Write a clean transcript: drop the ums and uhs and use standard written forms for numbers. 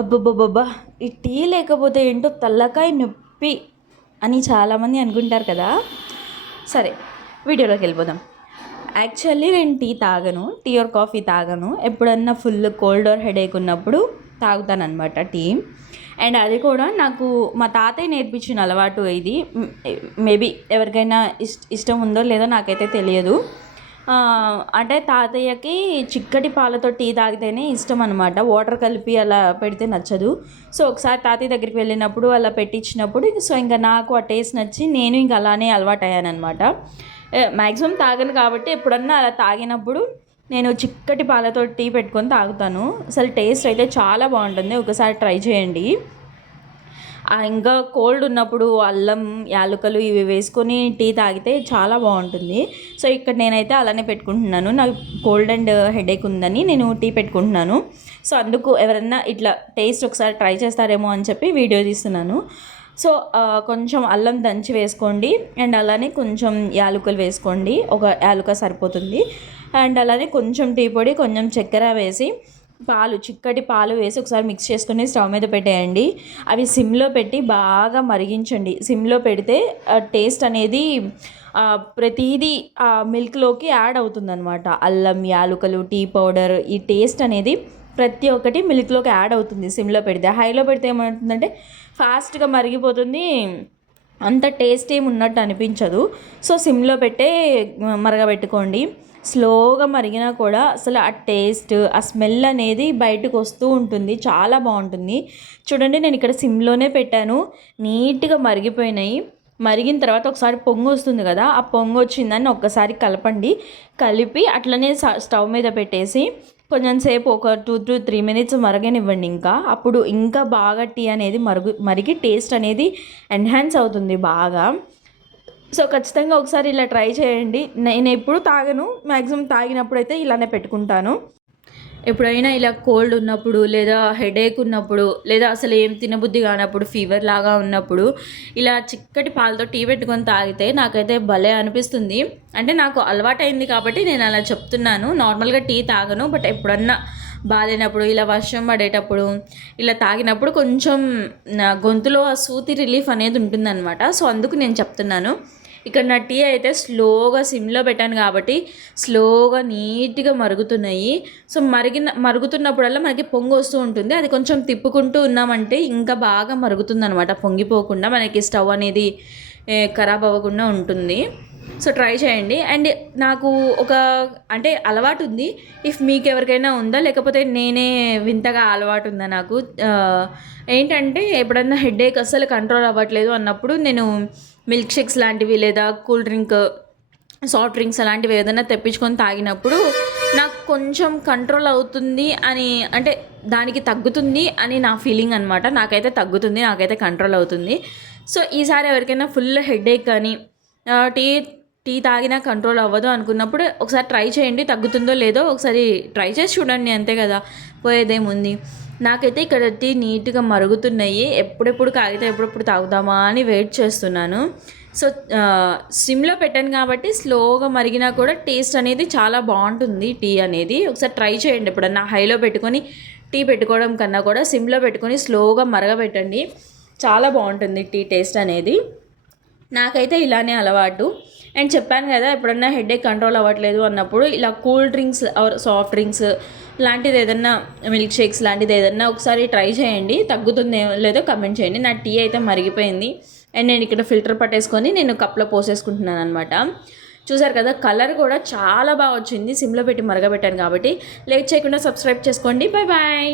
అబ్బబ్బబ్బబ్బా! ఈ టీ లేకపోతే ఏంటో తలకాయ నొప్పి అని చాలామంది అనుకుంటారు కదా! సరే, వీడియోలోకి వెళ్ళిపోదాం. యాక్చువల్లీ నేను టీ తాగను. టీ ఆర్ కాఫీ తాగను. ఎప్పుడన్నా ఫుల్ కోల్డ్ ఆర్ హెడేక్ ఉన్నప్పుడు తాగుతాననమాట టీ. అండ్ అది కూడా నాకు మా తాతయ్య నేర్పించిన అలవాటు ఇది. మేబీ ఎవరికైనా ఇష్టం ఉందో లేదో నాకైతే తెలియదు. అంటే తాతయ్యకి చిక్కటి పాలతో టీ తాగితేనే ఇష్టం అనమాట. వాటర్ కలిపి అలా పెడితే నచ్చదు. సో ఒకసారి తాతయ్య దగ్గరికి వెళ్ళినప్పుడు అలా పెట్టించినప్పుడు సో ఇంకా నాకు ఆ టేస్ట్ నచ్చి నేను ఇంక అలానే అలవాటు అయ్యానమాట. మ్యాక్సిమం తాగను కాబట్టి ఎప్పుడన్నా అలా తాగినప్పుడు నేను చిక్కటి పాలతో టీ పెట్టుకొని తాగుతాను. అసలు టేస్ట్ అయితే చాలా బాగుంటుంది. ఒకసారి ట్రై చేయండి. ఇంకా కోల్డ్ ఉన్నప్పుడు అల్లం, యాలకులు ఇవి వేసుకొని టీ తాగితే చాలా బాగుంటుంది. సో ఇక్కడ నేనైతే అలానే పెట్టుకుంటున్నాను. నాకు కోల్డ్ అండ్ హెడేక్ ఉందని నేను టీ పెట్టుకుంటున్నాను. సో అందుకు ఎవరన్నా ఇట్లా టేస్ట్ ఒకసారి ట్రై చేస్తారేమో అని చెప్పి వీడియో తీస్తున్నాను. సో కొంచెం అల్లం దంచి వేసుకోండి. అండ్ అలానే కొంచెం యాలకులు వేసుకోండి. ఒక యాలక సరిపోతుంది. అండ్ అలానే కొంచెం టీ పొడి, కొంచెం చక్కెర వేసి చిక్కటి పాలు వేసి ఒకసారి మిక్స్ చేసుకొని స్టవ్ మీద పెట్టేయండి. అవి సిమ్లో పెట్టి బాగా మరిగించండి. సిమ్లో పెడితే టేస్ట్ అనేది ప్రతిదీ మిల్క్లోకి యాడ్ అవుతుందన్నమాట. అల్లం, యాలకులు, టీ పౌడర్, ఈ టేస్ట్ అనేది ప్రతి ఒక్కటి మిల్క్లోకి యాడ్ అవుతుంది సిమ్లో పెడితే. హైలో పెడితే ఏమవుతుందంటే ఫాస్ట్గా మరిగిపోతుంది, అంత టేస్ట్ ఏమి ఉన్నట్టు అనిపించదు. సో సిమ్లో పెట్టే మరగబెట్టుకోండి. స్లోగా మరిగినా కూడా అసలు ఆ టేస్ట్, ఆ స్మెల్ అనేది బయటకు వస్తూ ఉంటుంది. చాలా బాగుంటుంది. చూడండి, నేను ఇక్కడ సిమ్లోనే పెట్టాను. నీట్గా మరిగిపోయినాయి. మరిగిన తర్వాత ఒకసారి పొంగు వస్తుంది కదా, ఆ పొంగు వచ్చిందని ఒక్కసారి కలపండి. కలిపి అట్లనే స్టవ్ మీద పెట్టేసి కొంచెం సేపు ఒక 2 to 3 minutes మరగనివ్వండి. అప్పుడు ఇంకా బాగా టీ అనేది మరిగి టేస్ట్ అనేది ఎన్హాన్స్ అవుతుంది బాగా. సో ఖచ్చితంగా ఒకసారి ఇలా ట్రై చేయండి. నేను ఎప్పుడు తాగను, మ్యాక్సిమం తాగినప్పుడు అయితే ఇలానే పెట్టుకుంటాను. ఎప్పుడైనా ఇలా కోల్డ్ ఉన్నప్పుడు, లేదా హెడేక్ ఉన్నప్పుడు, లేదా అసలు ఏం తినబుద్ధి కానప్పుడు, ఫీవర్ లాగా ఉన్నప్పుడు ఇలా చిక్కటి పాలతో టీ పెట్టుకొని తాగితే నాకైతే భలే అనిపిస్తుంది. అంటే నాకు అలవాటైంది కాబట్టి నేను అలా చెప్తున్నాను. నార్మల్గా టీ తాగను, బట్ ఎప్పుడన్నా బాగాలేనప్పుడు, ఇలా వర్షం పడేటప్పుడు ఇలా తాగినప్పుడు కొంచెం గొంతులో ఆ సూతి రిలీఫ్ అనేది ఉంటుందన్నమాట. సో అందుకు నేను చెప్తున్నాను. ఇక్కడ నా టీ అయితే స్లోగా సిమ్లో పెట్టాను కాబట్టి స్లోగా నీట్గా మరుగుతున్నాయి. సో మరుగుతున్నప్పుడల్లా మనకి పొంగు వస్తూ ఉంటుంది. అది కొంచెం తిప్పుకుంటూ ఉన్నామంటే ఇంకా బాగా మరుగుతుంది అనమాట. పొంగిపోకుండా మనకి స్టవ్ అనేది ఖరాబ్ అవ్వకుండా ఉంటుంది. సో ట్రై చేయండి. అండ్ నాకు ఒక అలవాటు ఉంది. ఇఫ్ మీకు ఎవరికైనా ఉందా, లేకపోతే నేనే వింతగా అలవాటు ఉందా నాకు, ఏంటంటే ఎప్పుడన్నా హెడేక్ అస్సలు కంట్రోల్ అవ్వట్లేదు అన్నప్పుడు నేను మిల్క్ షేక్స్ లాంటివి లేదా కూల్ డ్రింక్, సాఫ్ట్ డ్రింక్స్ అలాంటివి ఏదైనా తెప్పించుకొని తాగినప్పుడు నాకు కొంచెం కంట్రోల్ అవుతుంది అని, దానికి తగ్గుతుంది అని నా ఫీలింగ్ అనమాట. నాకైతే తగ్గుతుంది, నాకైతే కంట్రోల్ అవుతుంది. సో ఈసారి ఎవరికైనా ఫుల్ హెడేక్ కానీ టీ తాగినా కంట్రోల్ అవ్వదు అనుకున్నప్పుడు ఒకసారి ట్రై చేయండి. తగ్గుతుందో లేదో ఒకసారి ట్రై చేసి చూడండి, అంతే కదా, పోయేదేముంది. నాకైతే ఇక్కడ టీ నీట్గా మరుగుతున్నాయి. ఎప్పుడెప్పుడు కాగితే ఎప్పుడెప్పుడు తాగుదామా అని వెయిట్ చేస్తున్నాను. సో సిమ్లో పెట్టాను కాబట్టి స్లోగా మరిగినా కూడా టేస్ట్ అనేది చాలా బాగుంటుంది టీ అనేది. ఒకసారి ట్రై చేయండి. ఎప్పుడన్నా హైలో పెట్టుకొని టీ పెట్టుకోవడం కన్నా కూడా సిమ్లో పెట్టుకొని స్లోగా మరగబెట్టండి. చాలా బాగుంటుంది టీ టేస్ట్ అనేది. నాకైతే ఇలానే అలవాటు. అండ్ చెప్పాను కదా, ఎప్పుడన్నా హెడేక్ కంట్రోల్ అవ్వట్లేదు అన్నప్పుడు ఇలా cool drinks or soft drinks లాంటిది ఏదన్నా, మిల్క్ షేక్స్ లాంటిది ఏదన్నా ఒకసారి ట్రై చేయండి. తగ్గుతుందో లేదో కమెంట్ చేయండి. నా టీ అయితే మరిగిపోయింది. అండ్ నేను ఇక్కడ ఫిల్టర్ పట్టేసుకొని నేను కప్లో పోసేసుకుంటున్నాను అనమాట. చూసారు కదా, కలర్ కూడా చాలా బాగా వచ్చింది. సిమ్లో పెట్టి మరగబెట్టాను కాబట్టి. లేట్ చేయకుండా సబ్స్క్రైబ్ చేసుకోండి. Bye bye.